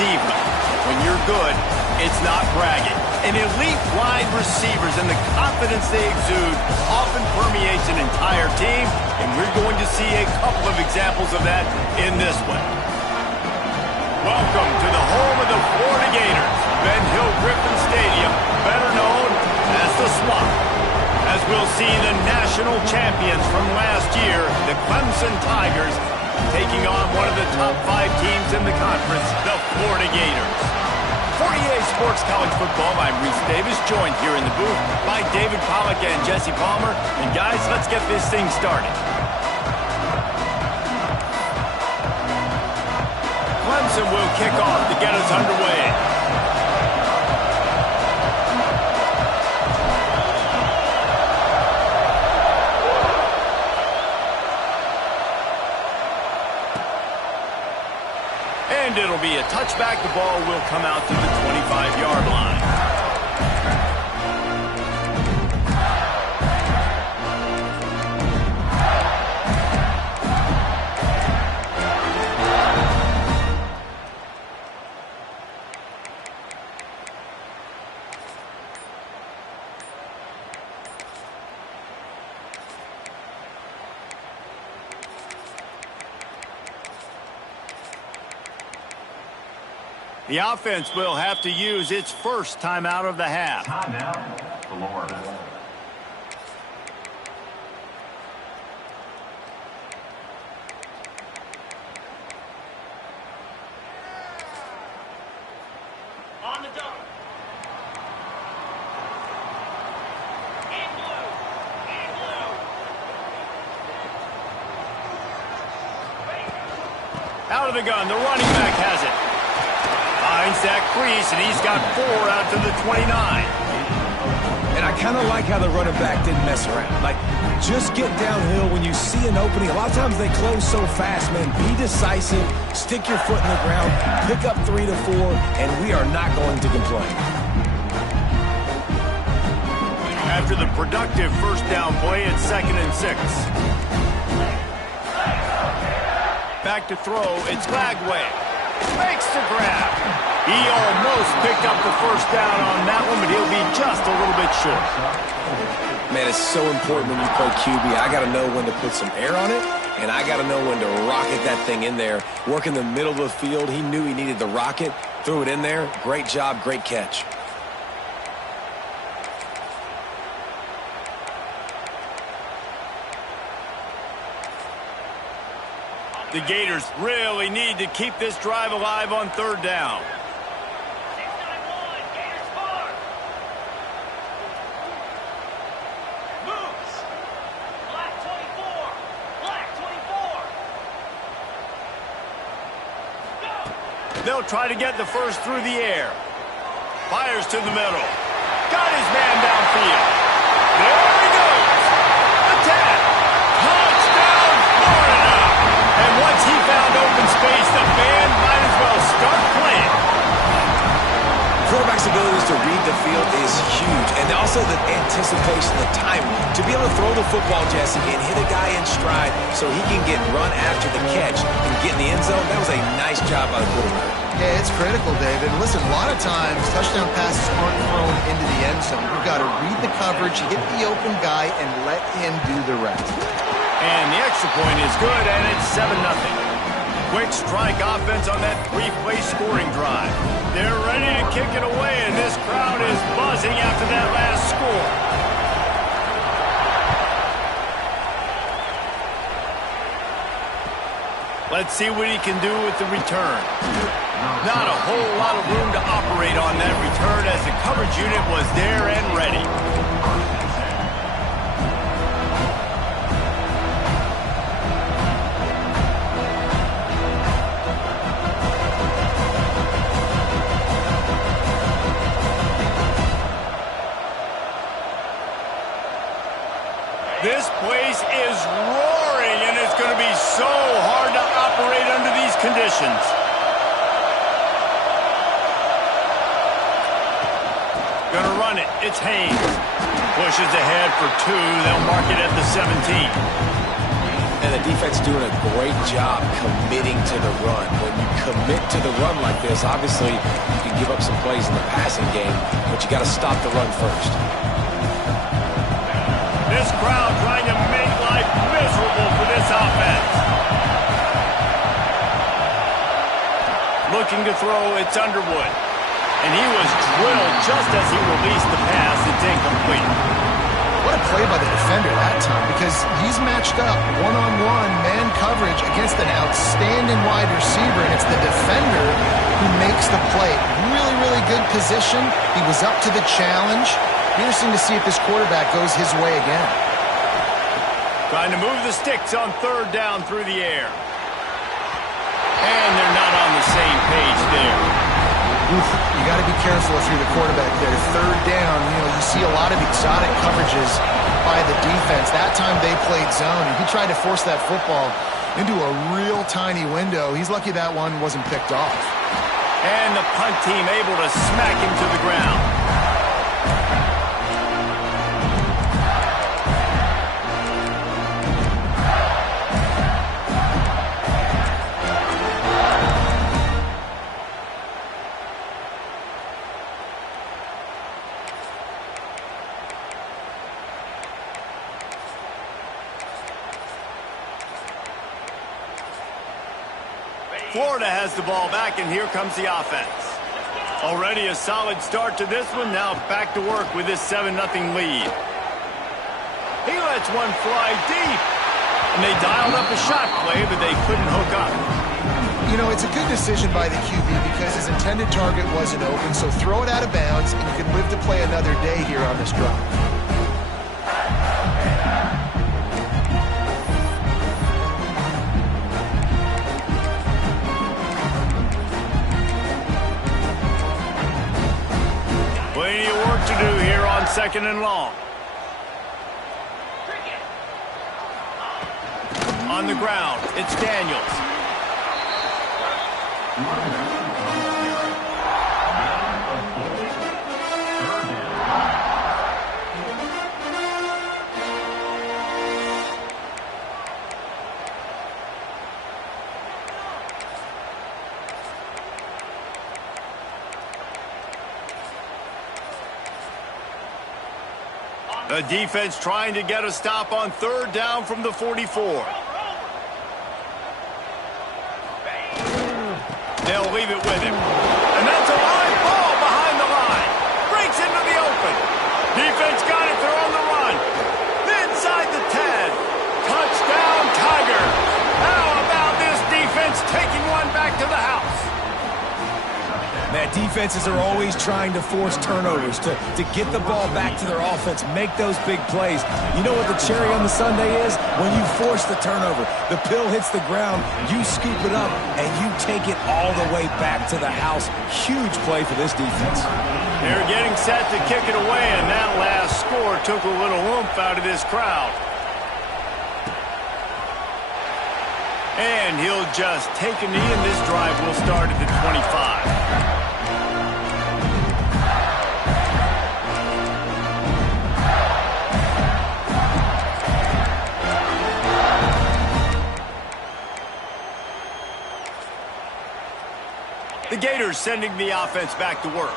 diva. When you're good, it's not bragging. And elite wide receivers and the confidence they exude often permeates an entire team, and we're going to see a couple of examples of that in this one. Welcome to the home of the Florida Gators, Ben Hill Griffin Stadium, better known as the Swamp. As we'll see the national champions from last year, the Clemson Tigers, taking on one of the top 5 teams in the conference, the Florida Gators. For EA Sports College Football, I'm Reese Davis, joined here in the booth by David Pollack and Jesse Palmer. And guys, let's get this thing started. Clemson will kick off to get us underway. And it'll be a touchback. The ball will come out to the 25-yard line. The offense will have to use its first timeout of the half. Timeout, Florida. On the double. In blue. In blue. Out of the gun, the running back has it. Finds that crease, and he's got 4 out to the 29. And I kind of like how the running back didn't mess around. Like, just get downhill when you see an opening. A lot of times they close so fast, man. Be decisive, stick your foot in the ground, pick up 3 to 4, and we are not going to complain. After the productive first down play, it's 2nd and 6. Back to throw, it's Bagway. Makes the grab. He almost picked up the first down on that one, but he'll be just a little bit short. Man, it's so important when you play QB. I got to know when to put some air on it, and I got to know when to rocket that thing in there. Work in the middle of the field. He knew he needed the rocket. Threw it in there. Great job, great catch. The Gators really need to keep this drive alive on 3rd down. 6-9-1, Gators score. Moves. Black 24. Black 24. Go. They'll try to get the first through the air. Fires to the middle. Got his man downfield. There he goes. Attack. Touchdown, Florida. And once he found open space, the band might as well start playing. Quarterback's abilities to read the field is huge, and also the anticipation, the timing. To be able to throw the football, Jesse, and hit a guy in stride so he can get run after the catch and get in the end zone, that was a nice job by the quarterback. Yeah, it's critical, David. Listen, a lot of times touchdown passes aren't thrown into the end zone. You've got to read the coverage, hit the open guy, and let him do the rest. And the extra point is good, and it's 7-0. Quick strike offense on that 3-play scoring drive. They're ready to kick it away, and this crowd is buzzing after that last score. Let's see what he can do with the return. Not a whole lot of room to operate on that return as the coverage unit was there and ready. This place is roaring, and it's going to be so hard to operate under these conditions. Going to run it. It's Haynes. Pushes ahead for 2. They'll mark it at the 17. And the defense doing a great job committing to the run. When you commit to the run like this, obviously you can give up some plays in the passing game, but you got to stop the run first. This crowd trying to make life miserable for this offense. Looking to throw, it's Underwood. And he was drilled just as he released the pass. It's incomplete. What a play by the defender that time, because he's matched up one-on-one man coverage against an outstanding wide receiver, and it's the defender who makes the play. Really, really good position. He was up to the challenge. Interesting to see if this quarterback goes his way again. Trying to move the sticks on third down through the air. And they're not on the same page there. Oof, you got to be careful if you're the quarterback there. Third down, you see a lot of exotic coverages by the defense. That time they played zone, and he tried to force that football into a real tiny window. He's lucky that one wasn't picked off. And the punt team able to smack him to the ground. Florida has the ball back, and here comes the offense. Already a solid start to this one. Now back to work with this 7-0 lead. He lets one fly deep. And they dialed up a shot play, but they couldn't hook up. It's a good decision by the QB because his intended target wasn't open, so throw it out of bounds, and you can live to play another day here on this drive. Plenty of work to do here on 2nd and long. On the ground, it's Daniels. The defense trying to get a stop on third down from the 44. They'll leave it with him. And that's a line ball behind the line. Breaks into the open. Defense got it. They're on the run. Inside the 10. Touchdown, Tiger. How about this defense taking one back to the house? Man, defenses are always trying to force turnovers, to get the ball back to their offense, make those big plays. You know what the cherry on the sundae is? When you force the turnover, the pill hits the ground, you scoop it up, and you take it all the way back to the house. Huge play for this defense. They're getting set to kick it away, and that last score took a little oomph out of this crowd. And he'll just take a knee, and this drive will start at the 25. The Gators sending the offense back to work.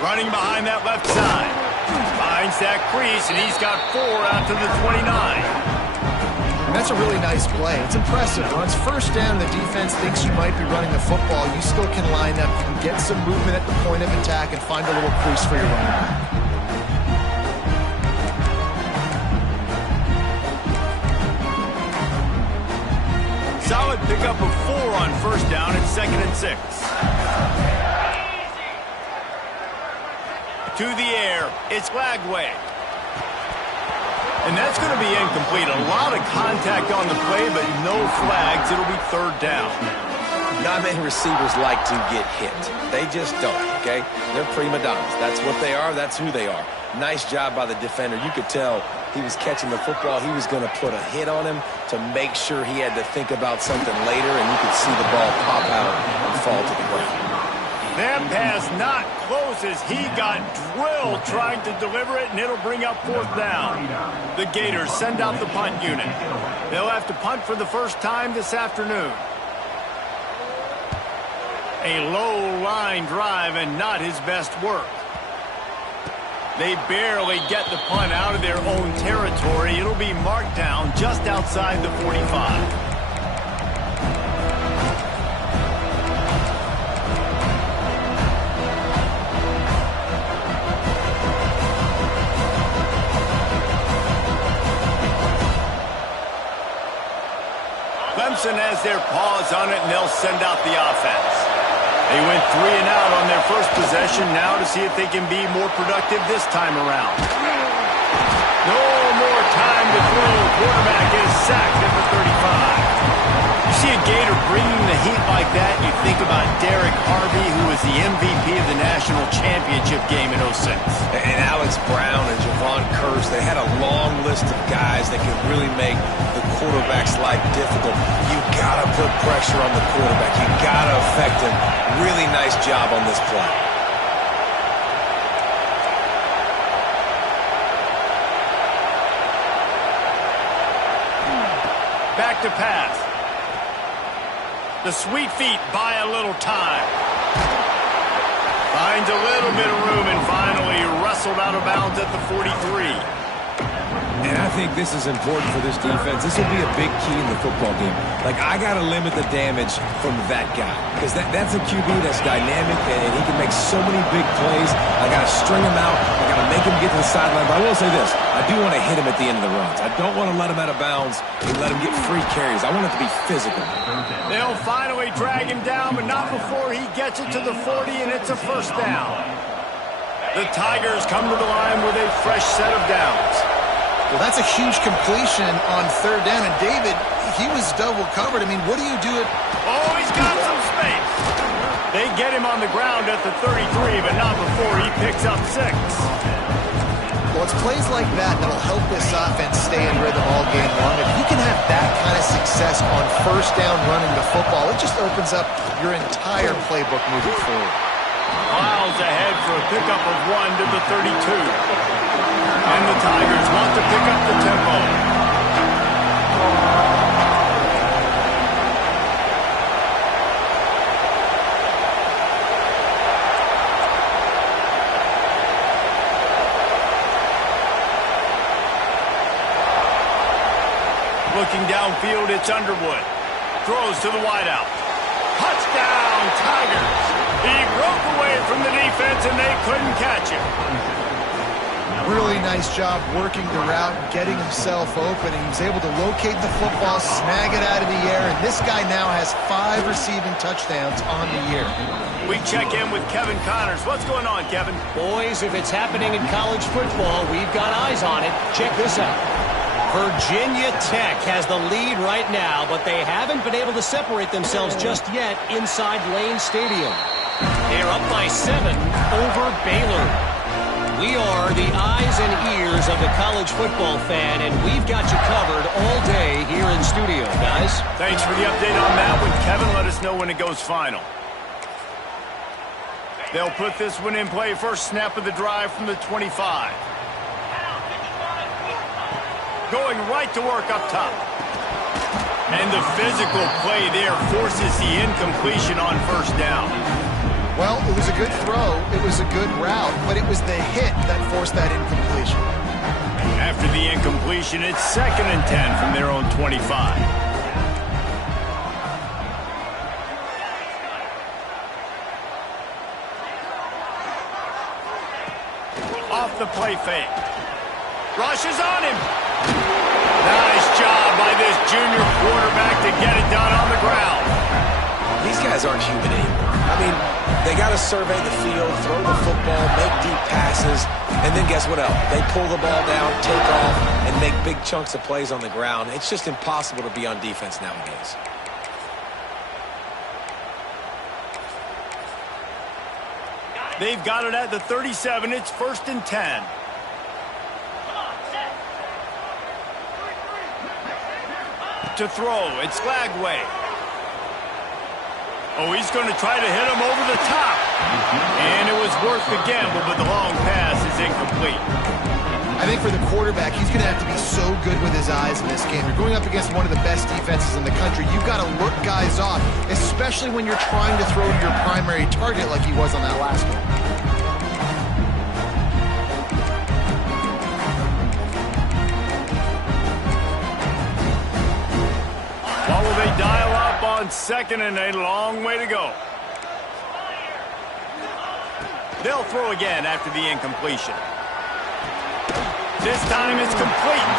Running behind that left side. Finds that crease, and he's got 4 out to the 29. And that's a really nice play. It's impressive. When it's first down, the defense thinks you might be running the football. You still can line up. You can get some movement at the point of attack and find a little crease for your running back. Solid pickup of 4 on first down at 2nd and 6. To the air, it's Lagway. And that's going to be incomplete. A lot of contact on the play, but no flags. It'll be 3rd down. Not many receivers like to get hit. They just don't, okay? They're prima donnas. That's what they are. That's who they are. Nice job by the defender. You could tell he was catching the football. He was going to put a hit on him to make sure he had to think about something later, and you could see the ball pop out and fall to the ground. That pass not close as he got drilled trying to deliver it, and it'll bring up 4th down. The Gators send out the punt unit. They'll have to punt for the first time this afternoon. A low line drive and not his best work. They barely get the punt out of their own territory. It'll be marked down just outside the 45. Clemson has their paws on it, and they'll send out the offense. They went 3 and out on their first possession, now to see if they can be more productive this time around. No more time to throw. Quarterback is sacked at the 35. You see a Gator bringing the heat like that, you think about Derek Harvey, who was the MVP of the national championship game in 06. And Alex Brown and Javon Curse, they had a long list of guys that could really make the quarterback's life difficult. You got to put pressure on the quarterback. You got to affect him. Really nice job on this play. Back to pass. The sweet feet buy a little time. Finds a little bit of room and finally wrestled out of bounds at the 43. And I think this is important for this defense. This will be a big key in the football game. Like, I got to limit the damage from that guy. Because that's a QB that's dynamic, and he can make so many big plays. I got to string him out. I got to make him get to the sideline. But I will say this. I do want to hit him at the end of the runs. I don't want to let him out of bounds and let him get free carries. I want it to be physical. They'll finally drag him down, but not before he gets it to the 40, and it's a 1st down. The Tigers come to the line with a fresh set of downs. Well, that's a huge completion on 3rd down. And David, he was double covered. I mean, what do you do at... Oh, he's got some space. They get him on the ground at the 33, but not before he picks up 6. Well, it's plays like that that'll help this offense stay in rhythm all game long. If you can have that kind of success on 1st down running the football, it just opens up your entire playbook moving forward. Miles ahead for a pickup of 1 to the 32. And the Tigers want to pick up the tempo. Looking downfield, it's Underwood. Throws to the wideout. Touchdown, Tigers! He broke away from the defense, and they couldn't catch him. Really nice job working the route, getting himself open, and he was able to locate the football, snag it out of the air, and this guy now has 5 receiving touchdowns on the year. We check in with Kevin Connors. What's going on, Kevin? Boys, if it's happening in college football, we've got eyes on it. Check this out. Virginia Tech has the lead right now, but they haven't been able to separate themselves just yet inside Lane Stadium. They're up by 7 over Baylor. We are the eyes and ears of the college football fan, and we've got you covered all day here in studio, guys. Thanks for the update on that one, Kevin. Let us know when it goes final. They'll put this one in play. First snap of the drive from the 25. Going right to work up top. And the physical play there forces the incompletion on 1st down. Well, it was a good throw, it was a good route, but it was the hit that forced that incompletion. After the incompletion, it's 2nd and 10 from their own 25. Off the play fake. Rushes on him. Nice job by this junior quarterback to get it done on the ground. These guys aren't human anymore. I mean, they got to survey the field, throw the football, make deep passes, and then guess what else? They pull the ball down, take off, and make big chunks of plays on the ground. It's just impossible to be on defense nowadays. They've got it at the 37. It's 1st and 10. To throw, it's Lagway. Oh, he's going to try to hit him over the top. And it was worth the gamble, but the long pass is incomplete. I think for the quarterback, he's going to have to be so good with his eyes in this game. You're going up against one of the best defenses in the country. You've got to look guys off, especially when you're trying to throw to your primary target like he was on that last one. What will they dial up on second and a long way to go? They'll throw again after the incompletion. This time it's complete.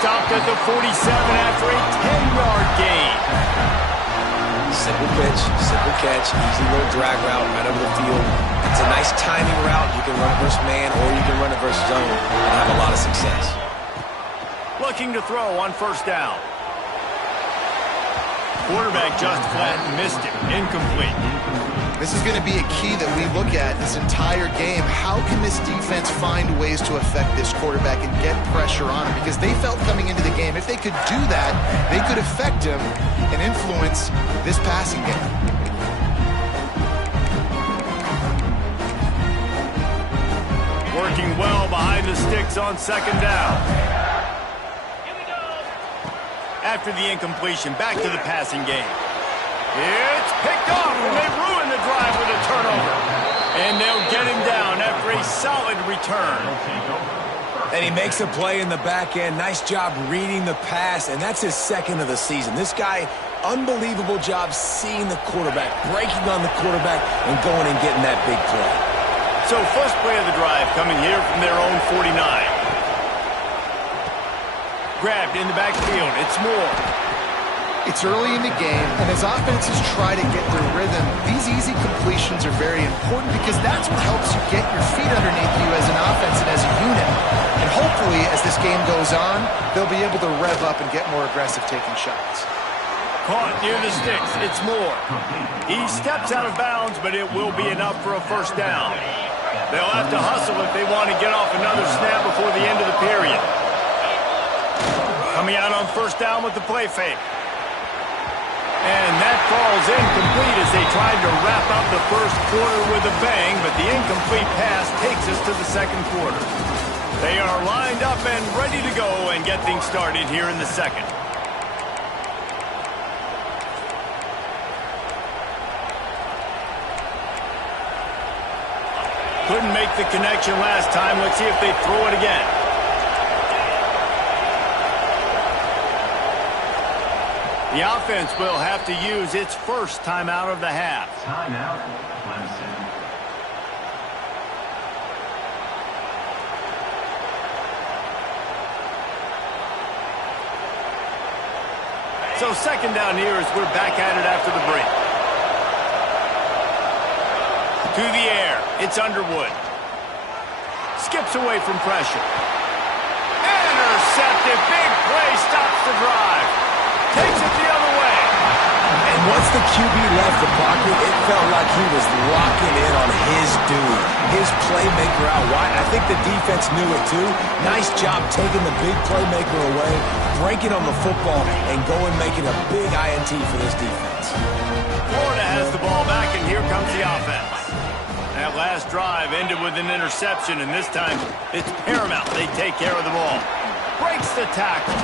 Stopped at the 47 after a 10-yard gain. Simple pitch, simple catch, easy little drag route right over the field. It's a nice timing route. You can run it versus man or you can run it versus zone and have a lot of success. Looking to throw on first down. Quarterback just flat missed it. Incomplete. This is going to be a key that we look at this entire game. How can this defense find ways to affect this quarterback and get pressure on him? Because they felt coming into the game, if they could do that, they could affect him and influence this passing game. Working well behind the sticks on second down. After the incompletion, back to the passing game. It's picked off, and they ruin the drive with a turnover. And they'll get him down after a solid return. And he makes a play in the back end. Nice job reading the pass, and that's his second of the season. This guy, unbelievable job seeing the quarterback, breaking on the quarterback, and going and getting that big play. So first play of the drive coming here from their own 49. Grabbed in the backfield. It's Moore. It's early in the game, and as offenses try to get their rhythm, these easy completions are very important because that's what helps you get your feet underneath you as an offense and as a unit. And hopefully, as this game goes on, they'll be able to rev up and get more aggressive taking shots. Caught near the sticks. It's Moore. He steps out of bounds, but it will be enough for a first down. They'll have to hustle if they want to get off another snap before the end of the period. Coming out on first down with the play fake. And that falls incomplete as they tried to wrap up the first quarter with a bang, but the incomplete pass takes us to the second quarter. They are lined up and ready to go and get things started here in the second. Couldn't make the connection last time. Let's see if they throw it again. The offense will have to use its first timeout of the half. Timeout, Clemson. So second down here as we're back at it after the break. To the air. It's Underwood. Skips away from pressure. Intercepted. Big play. Stops the drive. Takes it the other way. And once the QB left the pocket, it felt like he was locking in on his dude, his playmaker out wide. I think the defense knew it too. Nice job taking the big playmaker away, breaking on the football, and going making a big INT for this defense. Florida has the ball back, and here comes the offense. That last drive ended with an interception, and this time it's paramount they take care of the ball. Breaks the tackle.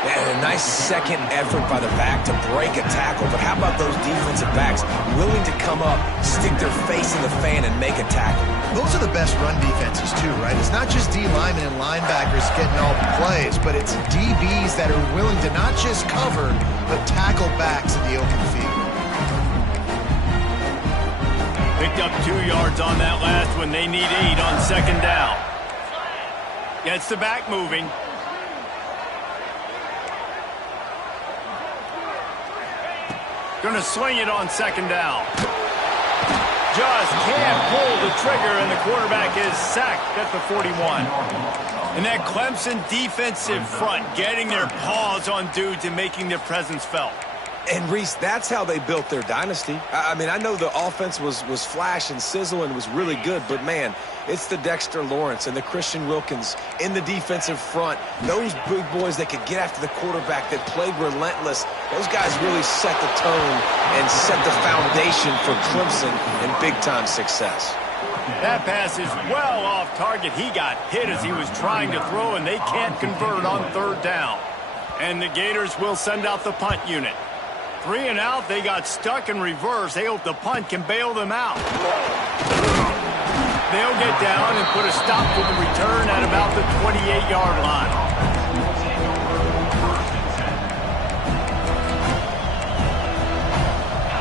And a nice second effort by the back to break a tackle. But how about those defensive backs willing to come up, stick their face in the fan, and make a tackle? Those are the best run defenses too, right? It's not just D linemen and linebackers getting all the plays, but it's DBs that are willing to not just cover, but tackle backs in the open field. Picked up 2 yards on that last one. They need 8 on second down. Gets the back moving. Going to swing it on second down. Just can't pull the trigger, and the quarterback is sacked at the 41. And that Clemson defensive front getting their paws on dudes and making their presence felt. And, Reese, that's how they built their dynasty. I mean, I know the offense was flash and sizzle and was really good, but, man, it's the Dexter Lawrence and the Christian Wilkins in the defensive front. Those big boys that could get after the quarterback, that played relentless. Those guys really set the tone and set the foundation for Clemson and big-time success. That pass is well off target. He got hit as he was trying to throw, and they can't convert on third down. And the Gators will send out the punt unit. 3 and out, they got stuck in reverse. They hope the punt can bail them out. They'll get down and put a stop to the return at about the 28-yard line.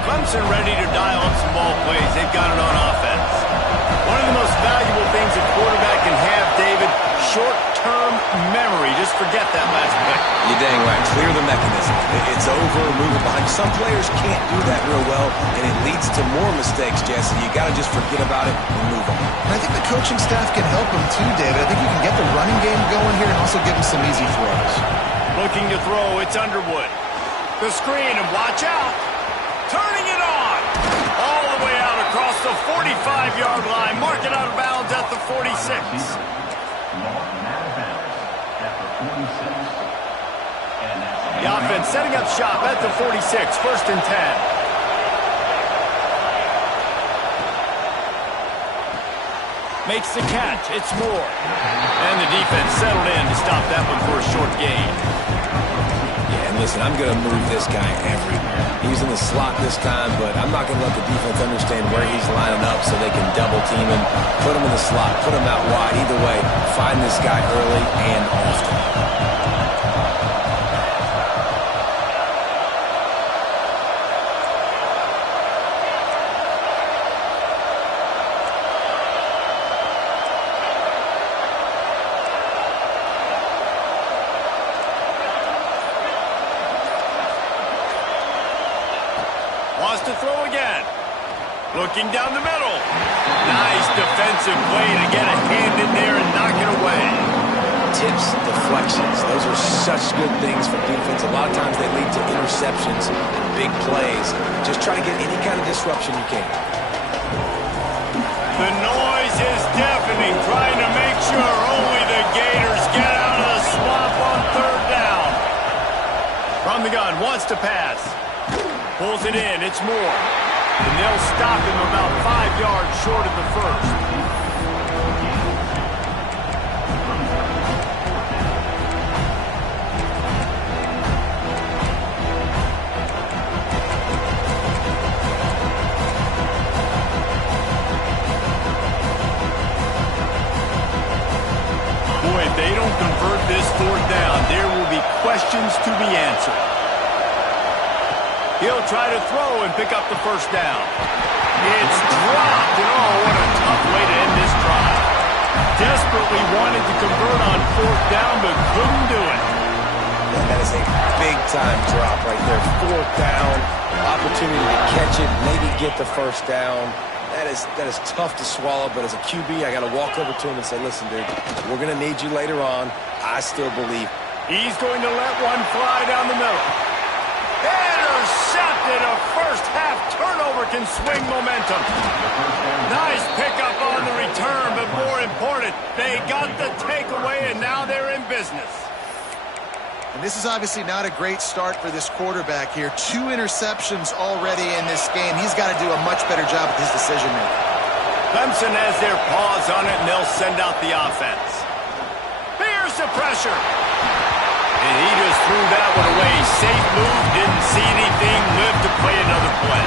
Clemson ready to dial up some ball plays. They've got it on offense. One of the most valuable things a quarterback can have, David, short-term memory. Just forget that last play. You're dang right. Clear the mechanism. It's over, move it behind. Some players can't do that real well, and it leads to more mistakes, Jesse. You got to just forget about it and move on. And I think the coaching staff can help him too, David. I think you can get the running game going here and also give him some easy throws. Looking to throw, it's Underwood. The screen, and watch out. Turning it on. All the way out across the 45-yard line. Mark it out of bounds at the 46. The offense setting up shop at the 46, 1st and 10. Makes the catch. It's Moore. And the defense settled in to stop that one for a short gain. Yeah, and listen, I'm going to move this guy everywhere. He's in the slot this time, but I'm not going to let the defense understand where he's lining up so they can double team him, put him in the slot, put him out wide. Either way, find this guy early and often. Wants to throw again. Looking down the middle. Nice defensive play to get a hand in there and knock it away. Tips, deflections, those are such good things for defense. A lot of times they lead to interceptions and big plays. Just try to get any kind of disruption you can. The noise is deafening, trying to make sure only the Gators get out of the swamp on third down. From the gun, wants to pass. Pulls it in, it's Moore. And they'll stop him about 5 yards short of the first. Boy, if they don't convert this fourth down, there will be questions to be answered. He'll try to throw and pick up the first down. It's dropped, and oh, what a tough way to end this drive. Desperately wanted to convert on fourth down, but couldn't do it. That is a big-time drop right there. Fourth down, opportunity to catch it, maybe get the first down. That is tough to swallow, but as a QB, I got to walk over to him and say, listen, dude, we're going to need you later on. I still believe. He's going to let one fly down the middle. Intercepted. A first-half turnover can swing momentum. Nice pickup on the return, but more important, they got the takeaway, and now they're in business. And this is obviously not a great start for this quarterback here. 2 interceptions already in this game. He's got to do a much better job with his decision-making. Clemson has their paws on it, and they'll send out the offense. Here's the pressure. And he just threw that one away. Safe move, didn't see anything, lived to play another play.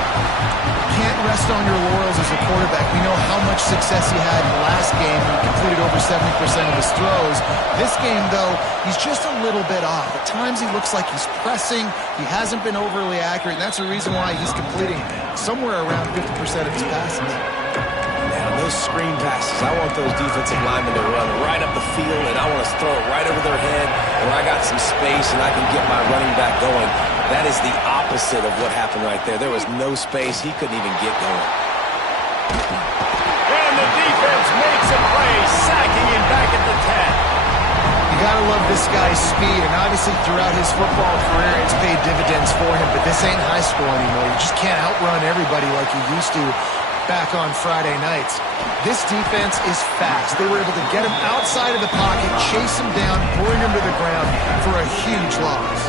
Can't rest on your laurels as a quarterback. We know how much success he had in the last game. He completed over 70% of his throws. This game, though, he's just a little bit off. At times he looks like he's pressing. He hasn't been overly accurate, and that's the reason why he's completing somewhere around 50% of his passes. Those screen passes, I want those defensive linemen to run right up the field, and I want to throw it right over their head where I got some space and I can get my running back going. That is the opposite of what happened right there. There was no space. He couldn't even get going. And the defense makes a play, sacking him back at the 10. You Gotta love this guy's speed, and obviously throughout his football career, it's paid dividends for him, but this ain't high school anymore. You just can't outrun everybody like you used to back on Friday nights. This defense is fast. They were able to get him outside of the pocket, chase him down, bring him to the ground for a huge loss.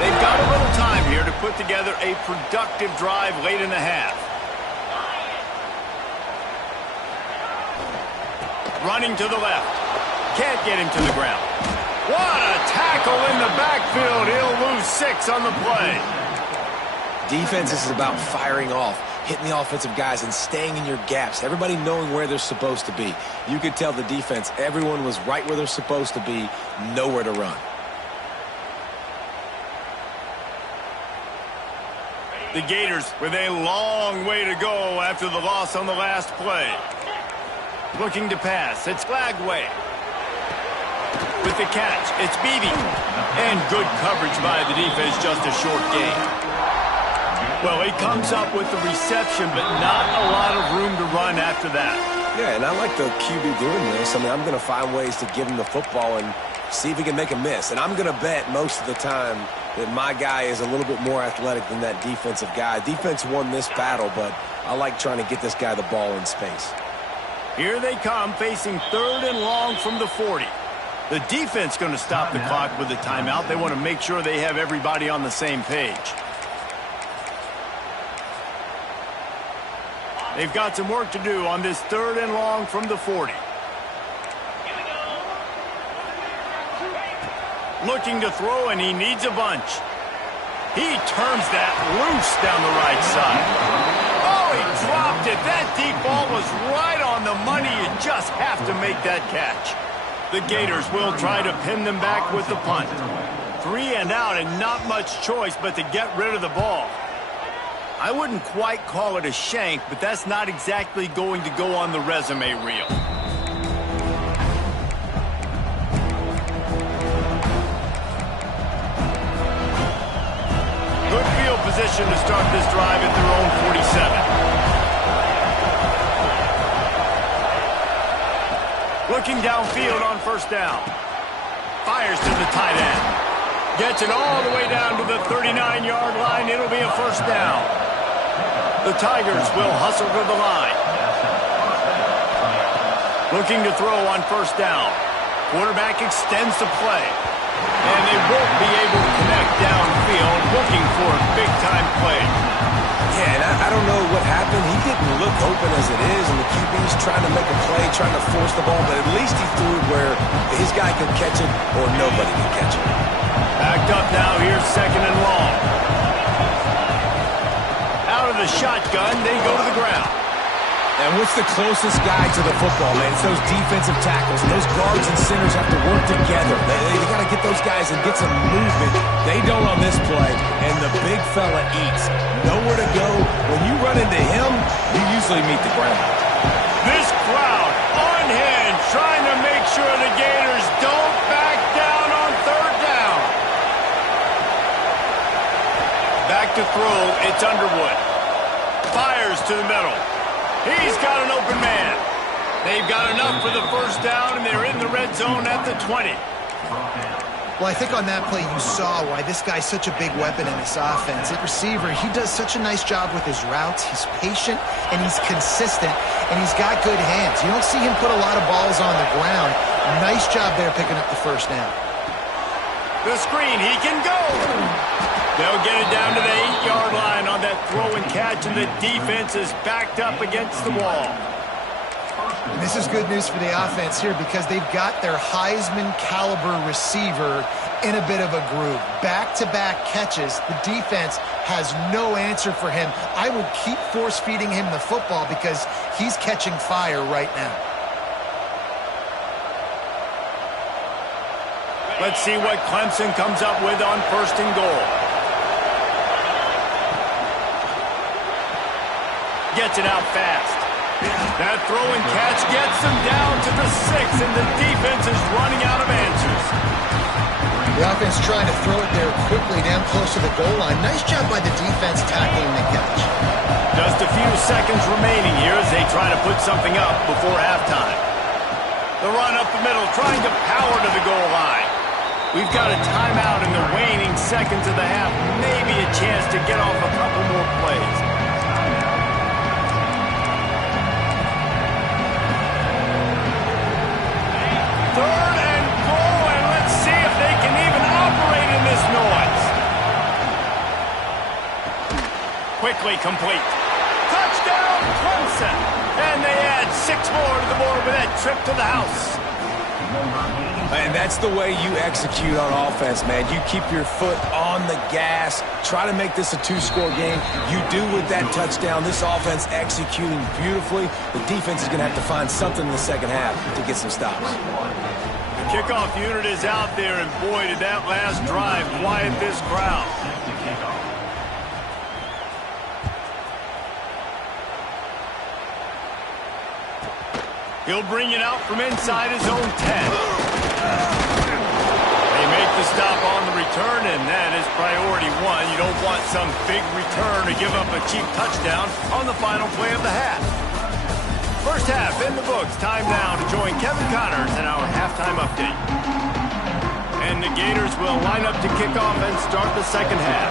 They've got a little time here to put together a productive drive late in the half. Running to the left. Can't get him to the ground. What a tackle in the backfield. He'll lose 6 on the play. Defense is about firing off, hitting the offensive guys, and staying in your gaps. Everybody knowing where they're supposed to be. You could tell the defense, everyone was right where they're supposed to be, nowhere to run. The Gators with a long way to go after the loss on the last play. Looking to pass. It's Flagway. With the catch, it's Beebe. And good coverage by the defense, just a short gain. Well, he comes up with the reception, but not a lot of room to run after that. Yeah, and I like the QB doing this. I mean, I'm going to find ways to give him the football and see if he can make a miss. And I'm going to bet most of the time that my guy is a little bit more athletic than that defensive guy. Defense won this battle, but I like trying to get this guy the ball in space. Here they come, facing 3rd and long from the 40. The defense going to stop the clock with a timeout. They want to make sure they have everybody on the same page. They've got some work to do on this 3rd and long from the 40. Looking to throw, and he needs a bunch. He turns that loose down the right side. Oh, he dropped it. That deep ball was right on the money. You just have to make that catch. The Gators will try to pin them back with the punt. 3 and out, and not much choice but to get rid of the ball. I wouldn't quite call it a shank, but that's not exactly going to go on the resume reel. Good field position to start this drive at their own 47. Looking downfield on 1st down. Fires to the tight end. Gets it all the way down to the 39-yard line. It'll be a 1st down. The Tigers will hustle to the line. Looking to throw on 1st down. Quarterback extends the play. And they won't be able to connect downfield, looking for a big-time play. Yeah, and I don't know what happened. He didn't look open as it is, and the QB's trying to make a play, trying to force the ball, but at least he threw it where his guy could catch it or nobody could catch it. Backed up now, here's 2nd and long. Out of the shotgun, they go to the ground. And what's the closest guy to the football, man? It's those defensive tackles. And those guards and centers have to work together. They got to get those guys and get some movement. They don't on this play, and the big fella eats. Nowhere to go. When you run into him, you usually meet the ground. This crowd on hand, trying to make sure the Gators don't back down on 3rd down. Back to throw, it's Underwood. Fires to the middle. He's got an open man. They've got enough for the 1st down, and they're in the red zone at the 20. Well, I think on that play you saw why this guy's such a big weapon in this offense. At receiver, he does such a nice job with his routes. He's patient, and he's consistent, and he's got good hands. You don't see him put a lot of balls on the ground. Nice job there picking up the 1st down. The screen, he can go. They'll get it down to the 8-yard line on that throw and catch, and the defense is backed up against the wall. And this is good news for the offense here because they've got their Heisman-caliber receiver in a bit of a groove. Back-to-back catches. The defense has no answer for him. I would keep force-feeding him the football because he's catching fire right now. Let's see what Clemson comes up with on 1st and goal. Gets it out fast. That throw and catch gets them down to the 6, and the defense is running out of answers. The offense trying to throw it there quickly down close to the goal line. Nice job by the defense tackling the catch. Just a few seconds remaining here as they try to put something up before halftime. The run up the middle, trying to power to the goal line. We've got a timeout in the waning seconds of the half. Maybe a chance to get off a couple more plays. Third and goal, and let's see if they can even operate in this noise. Quickly complete. Touchdown, Clemson! And they add 6 more to the board with that trip to the house. And that's the way you execute on offense, man. You keep your foot on the gas. Try to make this a 2-score game. You do with that touchdown. This offense executing beautifully. The defense is going to have to find something in the second half to get some stops. The kickoff unit is out there, and boy, did that last drive quiet this crowd. He'll bring it out from inside his own 10. They make the stop on the return, and that is priority 1. You don't want some big return to give up a cheap touchdown on the final play of the half. First half in the books. Time now to join Kevin Connors in our halftime update. And the Gators will line up to kick off and start the second half.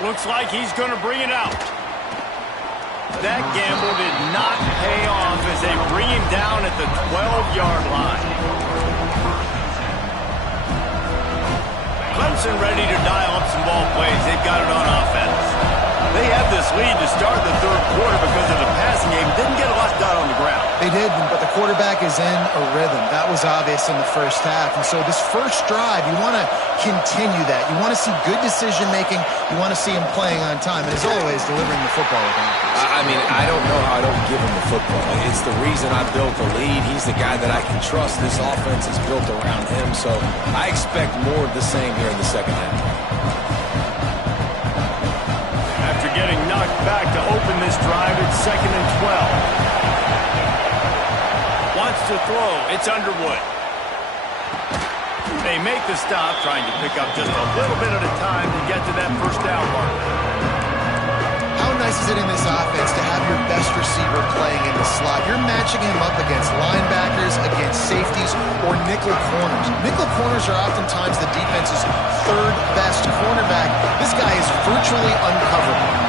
Looks like he's going to bring it out. That gamble did not pay off as they bring him down at the 12-yard line. Clemson ready to dial up some ball plays. They've got it on offense. They have this lead to start the third quarter because of the passing game. Didn't get a lot done on the ground. They did, but the quarterback is in a rhythm. That was obvious in the first half. And so this first drive, you want to continue that. You want to see good decision-making. You want to see him playing on time. And as always, delivering the football with him. I mean, I don't know how I don't give him the football. It's the reason I built the lead. He's the guy that I can trust. This offense is built around him. So I expect more of the same here in the second half. After getting knocked back to open this drive, it's 2nd and 12. Wants to throw. It's Underwood. They make the stop, trying to pick up just a little bit at a time to get to that first down mark. How nice is it in this offense to have your best receiver playing in the slot? You're matching him up against linebackers, against safeties, or nickel corners. Nickel corners are oftentimes the defense's third best cornerback. This guy is virtually uncoverable.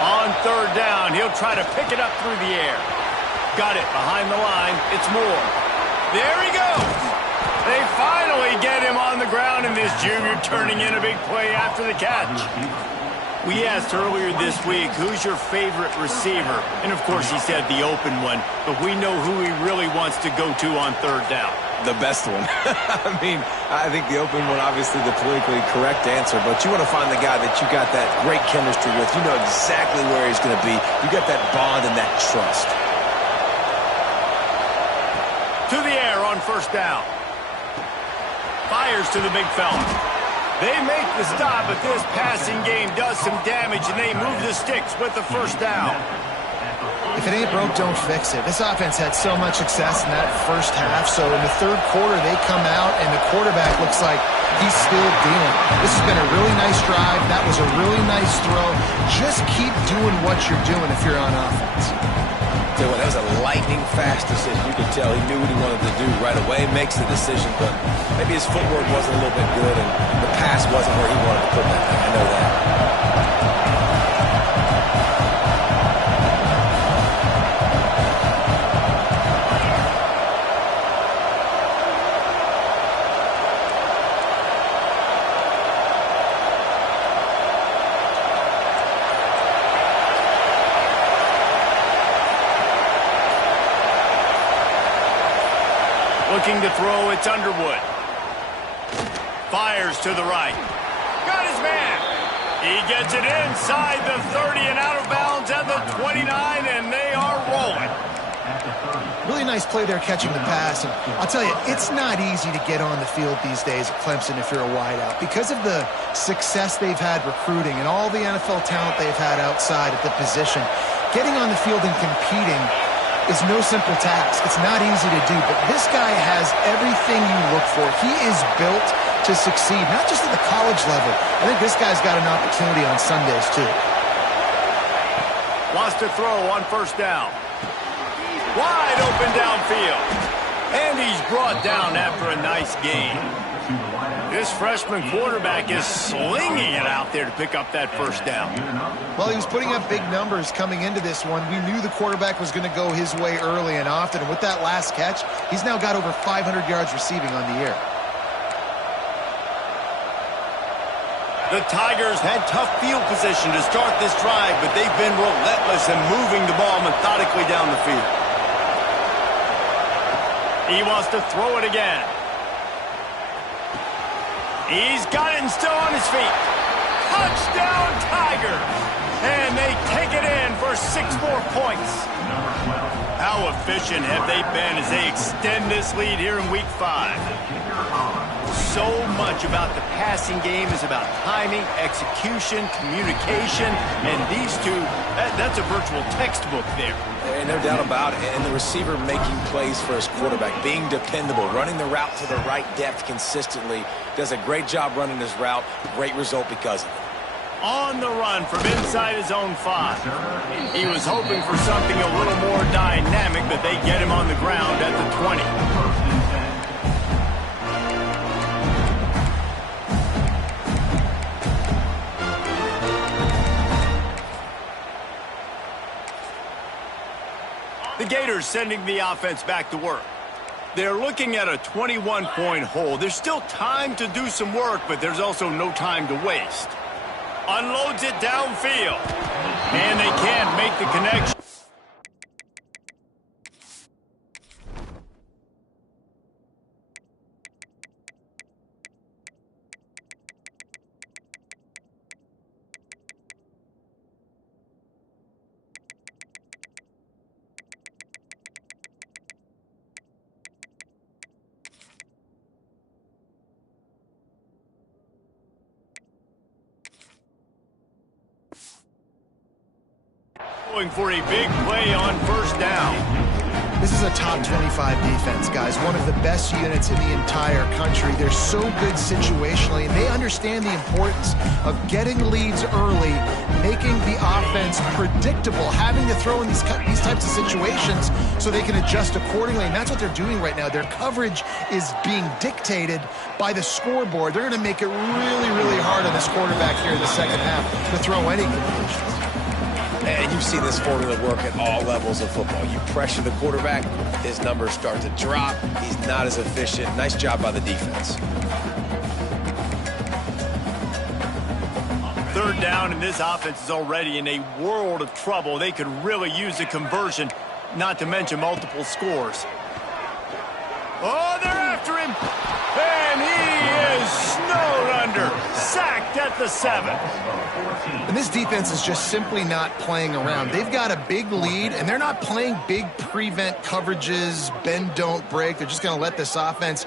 On third down, he'll try to pick it up through the air. Got it behind the line. It's Moore. There he goes. They finally get him on the ground, and this junior turning in a big play after the catch. We asked earlier this week, who's your favorite receiver? And, of course, he said the open one, but we know who he really wants to go to on third down. The best one. I mean, I think the open one, obviously the politically correct answer, but you want to find the guy that you got that great chemistry with. You know exactly where he's going to be. You got that bond and that trust. To the air on first down. Fires to the big fella. They make the stop, but this passing game does some damage, and they move the sticks with the first down. If it ain't broke, don't fix it. This offense had so much success in that first half, so in the third quarter, they come out, and the quarterback looks like he's still dealing. This has been a really nice drive. That was a really nice throw. Just keep doing what you're doing if you're on offense. That was a lightning-fast decision. You could tell he knew what he wanted to do right away, makes the decision, but maybe his footwork wasn't a little bit good, and the pass wasn't where he wanted to put that thing. I know that. Looking to throw, it's Underwood. Fires to the right. Got his man. He gets it inside the 30 and out of bounds at the 29, and they are rolling. Really nice play there catching the pass. And I'll tell you, it's not easy to get on the field these days at Clemson if you're a wideout. Because of the success they've had recruiting and all the NFL talent they've had outside at the position, getting on the field and competing is no simple task. It's not easy to do, but this guy has everything you look for. He is built to succeed, not just at the college level. I think this guy's got an opportunity on Sundays, too. Wants to throw on first down. Wide open downfield. And he's brought down after a nice gain. This freshman quarterback is slinging it out there to pick up that first down. Well, he was putting up big numbers coming into this one. We knew the quarterback was going to go his way early and often. And with that last catch, he's now got over 500 yards receiving on the year. The Tigers had tough field position to start this drive, but they've been relentless in moving the ball methodically down the field. He wants to throw it again. He's got it and still on his feet. Touchdown, Tigers! And they take it in for 6 more points. How efficient have they been as they extend this lead here in Week 5? So much about the passing game is about timing, execution, communication, and these two, that's a virtual textbook there. And no doubt about it. And the receiver making plays for his quarterback, being dependable, running the route to the right depth consistently. Does a great job running his route. Great result because of it. On the run from inside his own 5. He was hoping for something a little more dynamic, but they get him on the ground at the 20. The Gators sending the offense back to work. They're looking at a 21-point hole. There's still time to do some work, but there's also no time to waste. Unloads it downfield. And they can't make the connection. Going for a big play on first down. This is a top 25 defense, guys. One of the best units in the entire country. They're so good situationally, and they understand the importance of getting leads early, making the offense predictable, having to throw in these types of situations so they can adjust accordingly, and that's what they're doing right now. Their coverage is being dictated by the scoreboard. They're going to make it really, really hard on this quarterback here in the second half to throw any completions. And you've seen this formula work at all levels of football. You pressure the quarterback, his numbers start to drop. He's not as efficient. Nice job by the defense. Third down, and this offense is already in a world of trouble. They could really use a conversion, not to mention multiple scores. Oh, they're after him. And he is snowed under. Sacked at the 7. And this defense is just simply not playing around. They've got a big lead, and they're not playing big prevent coverages, bend, don't break. They're just going to let this offense